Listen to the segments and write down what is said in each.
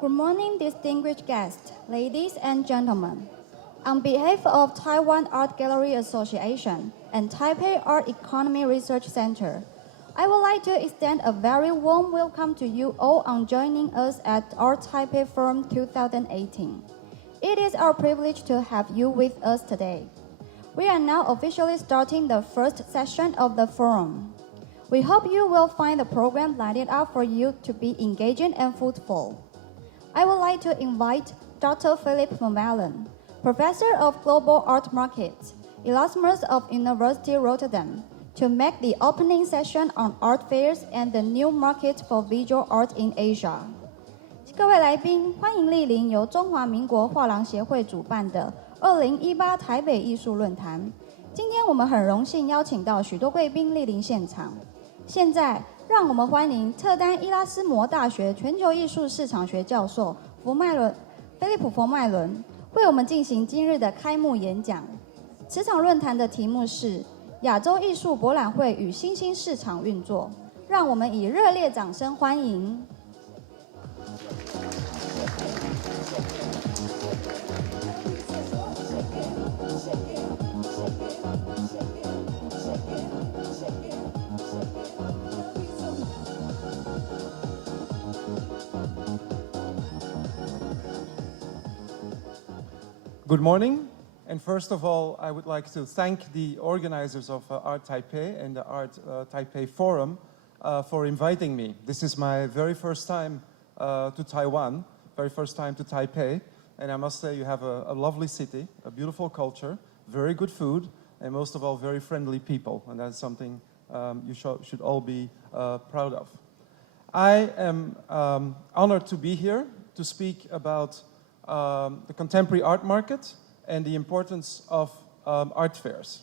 Good morning, distinguished guests, ladies and gentlemen. On behalf of Taiwan Art Gallery Association and Taipei Art Economy Research Center, I would like to extend a very warm welcome to you all on joining us at Art Taipei Forum 2018. It is our privilege to have you with us today. We are now officially starting the first session of the forum. We hope you will find the program lined up for you to be engaging and fruitful. I would like to invite Dr. Filip VERMEYLEN, Professor of Global Art Markets, Erasmus of University Rotterdam, to make the opening session on art fairs and the new market for visual art in Asia. 各位来宾，欢迎莅临由中华民国画廊协会主办的2018台北艺术论坛。今天我们很荣幸邀请到许多贵宾莅临现场。现在，让我们欢迎特丹伊拉斯謨大学全球艺术市场学教授Filip 佛麦伦为我们进行今日的开幕演讲。此场论坛的题目是亚洲艺术博览会与新兴市场运作。让我们以热烈掌声欢迎。Good morning, and first of all, I would like to thank the organizers of Art Taipei and the Art Taipei Forum for inviting me. This is my very first time to Taiwan, very first time to Taipei, and I must say you have a lovely city, a beautiful culture, very good food, and most of all, very friendly people, and that's something you should all be proud of. I am honored to be here to speak about the contemporary art market and the importance of art fairs.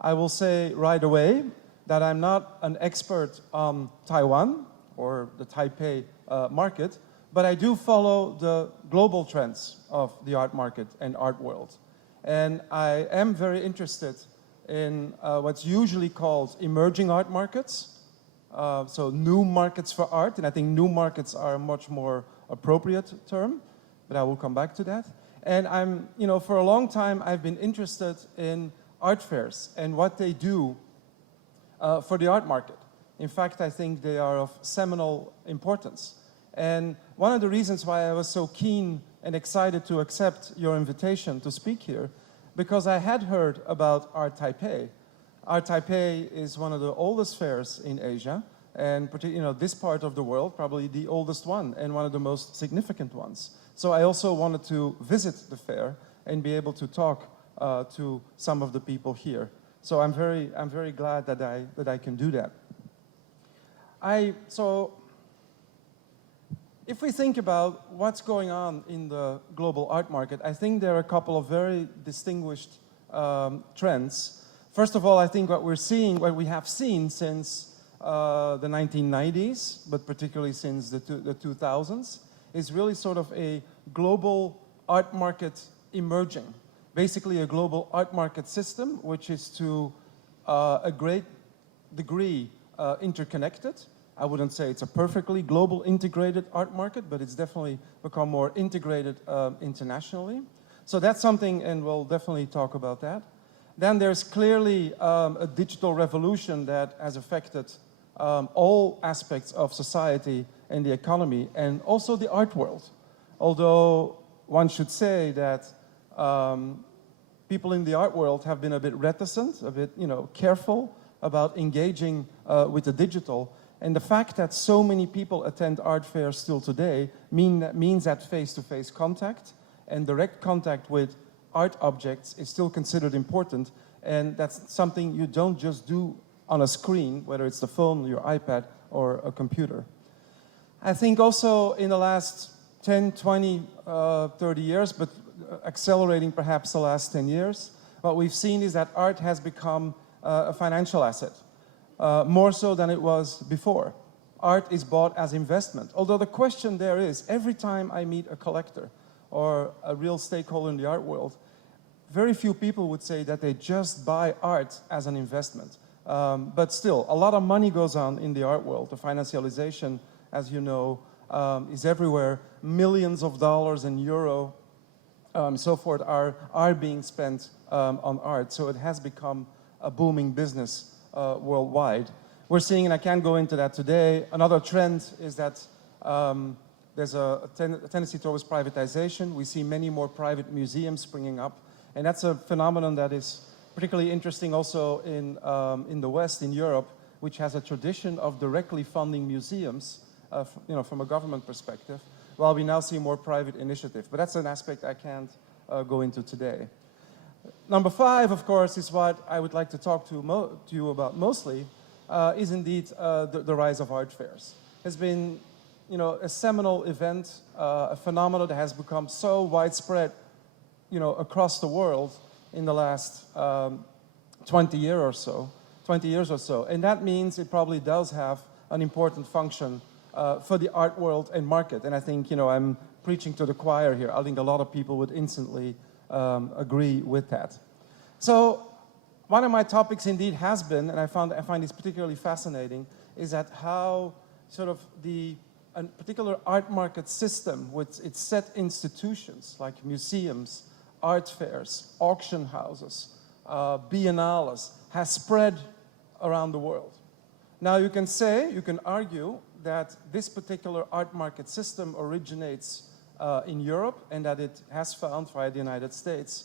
I will say right away that I'm not an expert on Taiwan or the Taipei market, but I do follow the global trends of the art market and art world. And I am very interested in what's usually called emerging art markets, so new markets for art, and I think new markets are a much more appropriate term, but I will come back to that. And for a long time, I've been interested in art fairs and what they do for the art market. In fact, I think they are of seminal importance. And one of the reasons why I was so keen and excited to accept your invitation to speak here, because I had heard about Art Taipei. Art Taipei is one of the oldest fairs in Asia, and this part of the world, probably the oldest one and one of the most significant ones. So I also wanted to visit the fair and be able to talk to some of the people here. So I'm very glad that I can do that. So if we think about what's going on in the global art market, I think there are a couple of very distinguished trends. First of all, I think what we have seen since the 1990s, but particularly since the 2000s, is really sort of a global art market emerging. Basically a global art market system which is to a great degree interconnected. I wouldn't say it's a perfectly global integrated art market, but it's definitely become more integrated internationally. So that's something, and we'll definitely talk about that. Then there's clearly a digital revolution that has affected all aspects of society and the economy, and also the art world. Although one should say that people in the art world have been a bit reticent, a bit careful about engaging with the digital. And the fact that so many people attend art fairs still today means that face-to-face contact and direct contact with art objects is still considered important. And that's something you don't just do on a screen, whether it's the phone, your iPad, or a computer. I think also in the last 10, 20, 30 years, but accelerating perhaps the last 10 years, what we've seen is that art has become a financial asset, more so than it was before. Art is bought as investment. Although the question there is, every time I meet a collector or a real stakeholder in the art world, very few people would say that they just buy art as an investment. But still, a lot of money goes on in the art world. The financialization, as you know, is everywhere. Millions of dollars and euro, so forth, are being spent on art. So it has become a booming business worldwide. We're seeing, and I can't go into that today, another trend is that there's a tendency towards privatization. We see many more private museums springing up, and that's a phenomenon that is particularly interesting also in the West, in Europe, which has a tradition of directly funding museums, from a government perspective, while we now see more private initiative. But that's an aspect I can't go into today. Number 5, of course, is what I would like to talk to you about mostly, is indeed the rise of art fairs. It's been, a seminal event, a phenomenon that has become so widespread, across the world in the last 20 years or so. And that means it probably does have an important function for the art world and market. And I think, I'm preaching to the choir here. I think a lot of people would instantly agree with that. So one of my topics indeed has been, and I find this particularly fascinating, is that how sort of a particular art market system with its set institutions like museums, art fairs, auction houses, biennales, has spread around the world. Now you can argue that this particular art market system originates in Europe and that it has found via the United States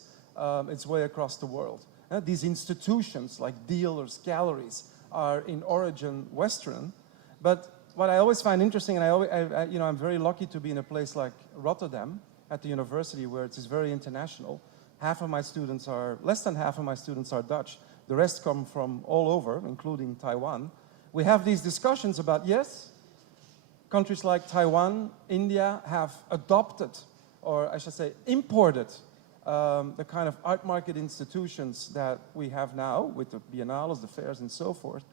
its way across the world. These institutions like dealers, galleries are in origin Western, but what I always find interesting, and I'm very lucky to be in a place like Rotterdam at the university where it is very international. Less than half of my students are Dutch. The rest come from all over, including Taiwan. We have these discussions about, yes, countries like Taiwan, India have adopted, or I should say imported, the kind of art market institutions that we have now with the biennales, the fairs, and so forth,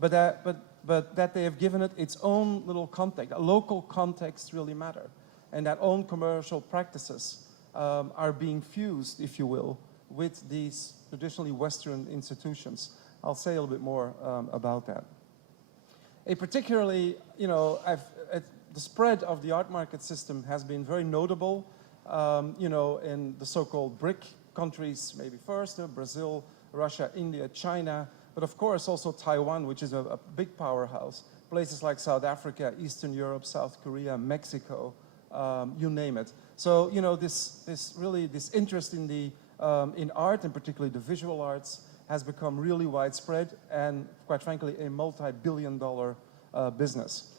but that they have given it its own little context. A local context really matter, and that own commercial practices are being fused, if you will, with these traditionally Western institutions. I'll say a little bit more about that. Particularly, the spread of the art market system has been very notable, in the so-called BRIC countries, maybe first, Brazil, Russia, India, China, but of course also Taiwan, which is a big powerhouse. Places like South Africa, Eastern Europe, South Korea, Mexico, you name it. So, this interest in in art, and particularly the visual arts, has become really widespread and, quite frankly, a multi-billion-dollar business.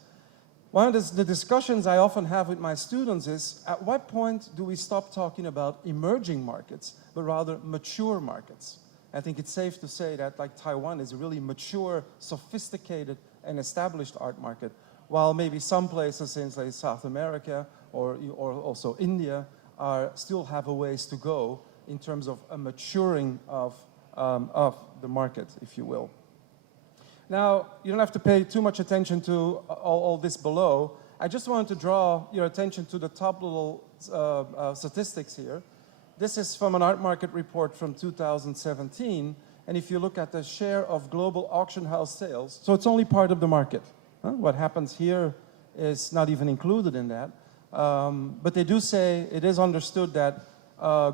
One of the discussions I often have with my students is, at what point do we stop talking about emerging markets, but rather mature markets? I think it's safe to say that, like, Taiwan is a really mature, sophisticated, and established art market, while maybe some places in, say, South America or also India still have a ways to go in terms of a maturing of the market, if you will. Now, you don't have to pay too much attention to all this below. I just wanted to draw your attention to the top little statistics here. This is from an art market report from 2017, and if you look at the share of global auction house sales, so it's only part of the market. What happens here is not even included in that. But they do say it is understood that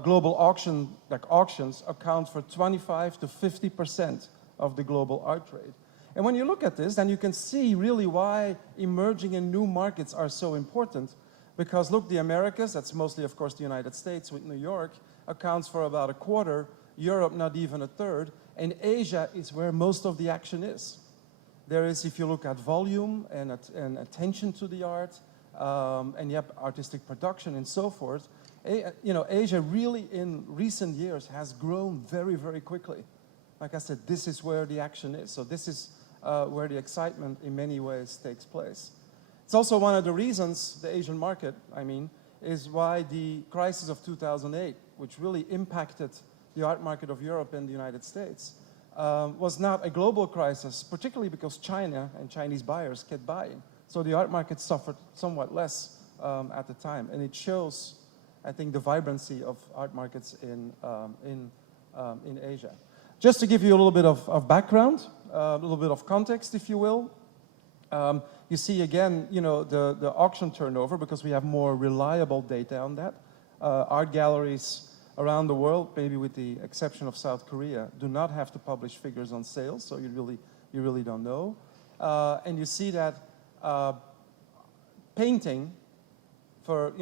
global auctions account for 25 to 50% of the global art trade. And when you look at this, then you can see really why emerging and new markets are so important. Because look, the Americas, that's mostly, of course, the United States with New York, accounts for about a quarter, Europe not even a third, and Asia is where most of the action is. There is, if you look at volume and attention to the art, and artistic production and so forth, Asia really in recent years has grown very, very quickly. Like I said, this is where the action is. So this is where the excitement in many ways takes place. It's also one of the reasons, the Asian market, is why the crisis of 2008, which really impacted the art market of Europe and the United States, was not a global crisis, particularly because China and Chinese buyers kept buying. So the art market suffered somewhat less at the time. And it shows, I think, the vibrancy of art markets in Asia. Just to give you a little bit of background, a little bit of context, if you will. You see again, the auction turnover, because we have more reliable data on that. Art galleries around the world, maybe with the exception of South Korea, do not have to publish figures on sales, so you really don't know. And you see that painting, for,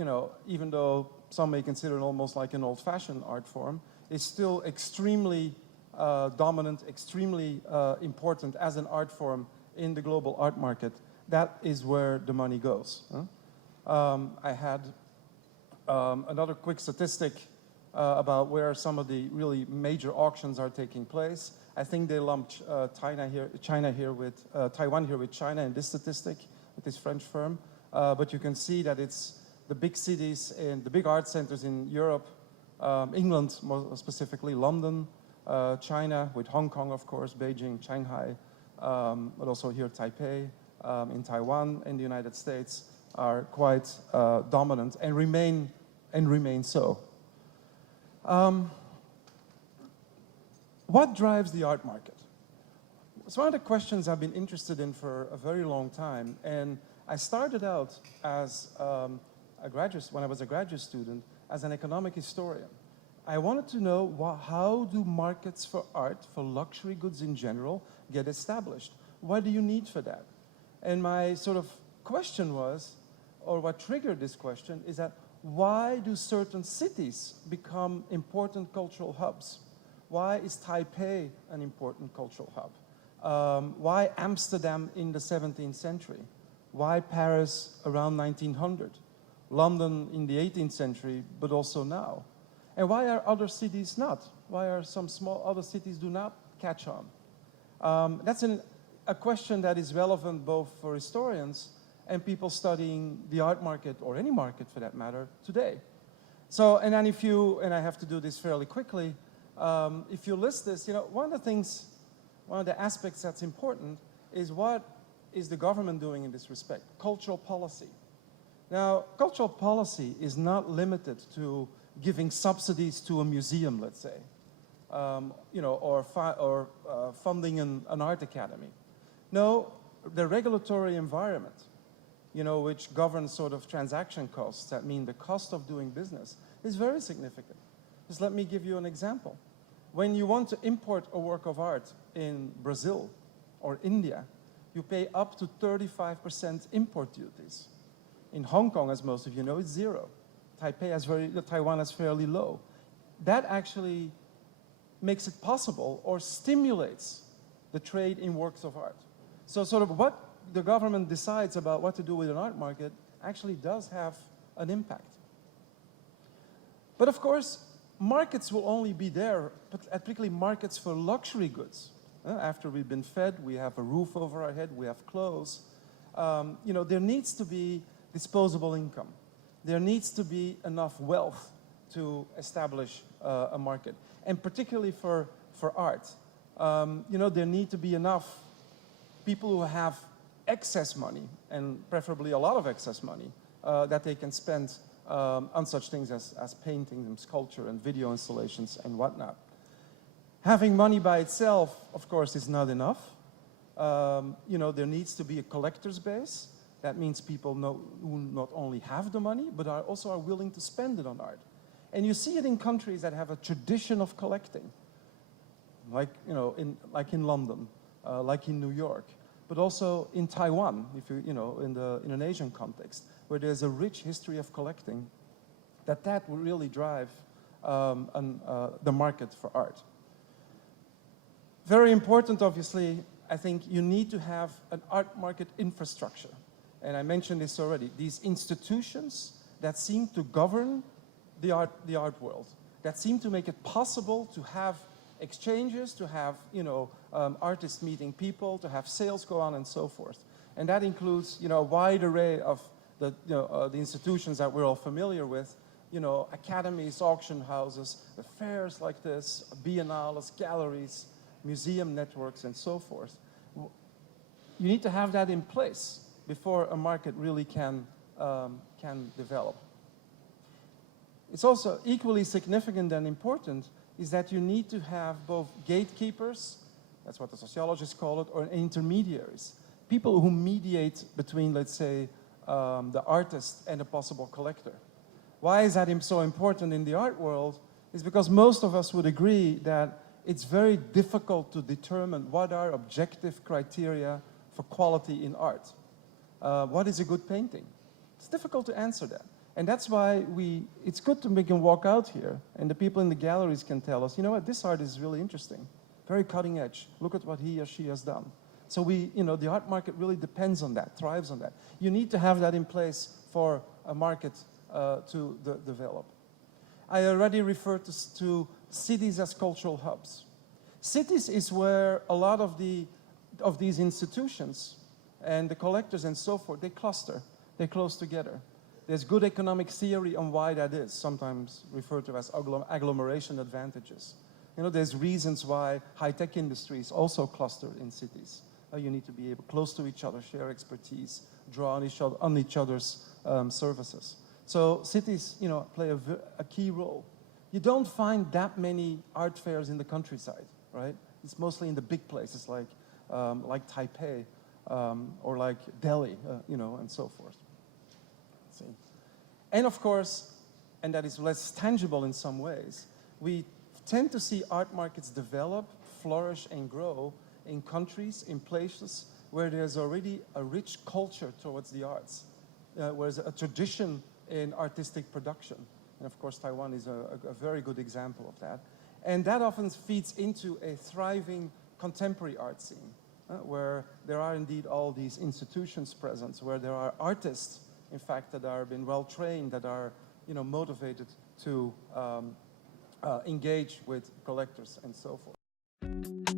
even though some may consider it almost like an old-fashioned art form, is still extremely dominant, extremely important as an art form in the global art market. That is where the money goes. I had another quick statistic about where some of the really major auctions are taking place. I think they lumped Taiwan here with China in this statistic, with this French firm. But you can see that it's the big cities and the big art centers in Europe, England more specifically, London, China, with Hong Kong, of course, Beijing, Shanghai, but also here Taipei, in Taiwan and the United States are quite dominant and remain so. What drives the art market? It's one of the questions I've been interested in for a very long time, and I started out as when I was a graduate student, as an economic historian. I wanted to know how do markets for art, for luxury goods in general, get established? What do you need for that? And my sort of question was, or what triggered this question, is that why do certain cities become important cultural hubs? Why is Taipei an important cultural hub? Why Amsterdam in the 17th century? Why Paris around 1900? London in the 18th century, but also now? And why are other cities not? Why are some small other cities do not catch on? That's a question that is relevant both for historians and people studying the art market, or any market for that matter, today. So, and then and I have to do this fairly quickly, if you list this, one of the aspects that's important is what is the government doing in this respect? Cultural policy. Now, cultural policy is not limited to giving subsidies to a museum, let's say, or funding an art academy. No, the regulatory environment, which governs sort of transaction costs, that mean the cost of doing business, is very significant. Just let me give you an example. When you want to import a work of art in Brazil or India, you pay up to 35% import duties. In Hong Kong, as most of you know, it's zero. Taiwan is fairly low. That actually makes it possible or stimulates the trade in works of art. So sort of what the government decides about what to do with an art market actually does have an impact. But of course, markets will only be there, particularly markets for luxury goods. After we've been fed, we have a roof over our head, we have clothes. There needs to be disposable income. There needs to be enough wealth to establish a market. And particularly for art, there need to be enough people who have excess money, and preferably a lot of excess money, that they can spend on such things as painting and sculpture and video installations and whatnot. Having money by itself, of course, is not enough. There needs to be a collector's base. That means people who not only have the money, but also are willing to spend it on art. And you see it in countries that have a tradition of collecting, like in London, like in New York, but also in Taiwan, if in an Asian context, where there's a rich history of collecting, that will really drive the market for art. Very important, obviously, I think you need to have an art market infrastructure. And I mentioned this already. These institutions that seem to govern the art world, that seem to make it possible to have exchanges, to have artists meeting people, to have sales go on, and so forth. And that includes a wide array of the institutions that we're all familiar with. Academies, auction houses, the fairs like this, biennales, galleries, museum networks, and so forth. You need to have that in place before a market really can develop. It's also equally significant and important is that you need to have both gatekeepers, that's what the sociologists call it, or intermediaries. people who mediate between, let's say, the artist and a possible collector. Why is that so important in the art world? Is because most of us would agree that it's very difficult to determine what are objective criteria for quality in art. What is a good painting? It's difficult to answer that. And that's why it's good to make him walk out here, and the people in the galleries can tell us, you know what, this art is really interesting, very cutting edge. Look at what he or she has done. So the art market really depends on that, thrives on that. You need to have that in place for a market to develop. I already referred to cities as cultural hubs. Cities is where a lot of these institutions and the collectors and so forth, they cluster, they close together. There's good economic theory on why that is, sometimes referred to as agglomeration advantages. There's reasons why high-tech industries also cluster in cities. You need to be close to each other, share expertise, draw on each other's services. So cities, play a key role. You don't find that many art fairs in the countryside, right? It's mostly in the big places like Taipei or like Delhi, and so forth. See? And of course, and that is less tangible in some ways, we tend to see art markets develop, flourish, and grow in countries, in places where there's already a rich culture towards the arts, where there's a tradition in artistic production. And of course, Taiwan is a very good example of that. And that often feeds into a thriving contemporary art scene, where there are indeed all these institutions present, where there are artists, in fact, that are been well trained, that are motivated to engage with collectors and so forth.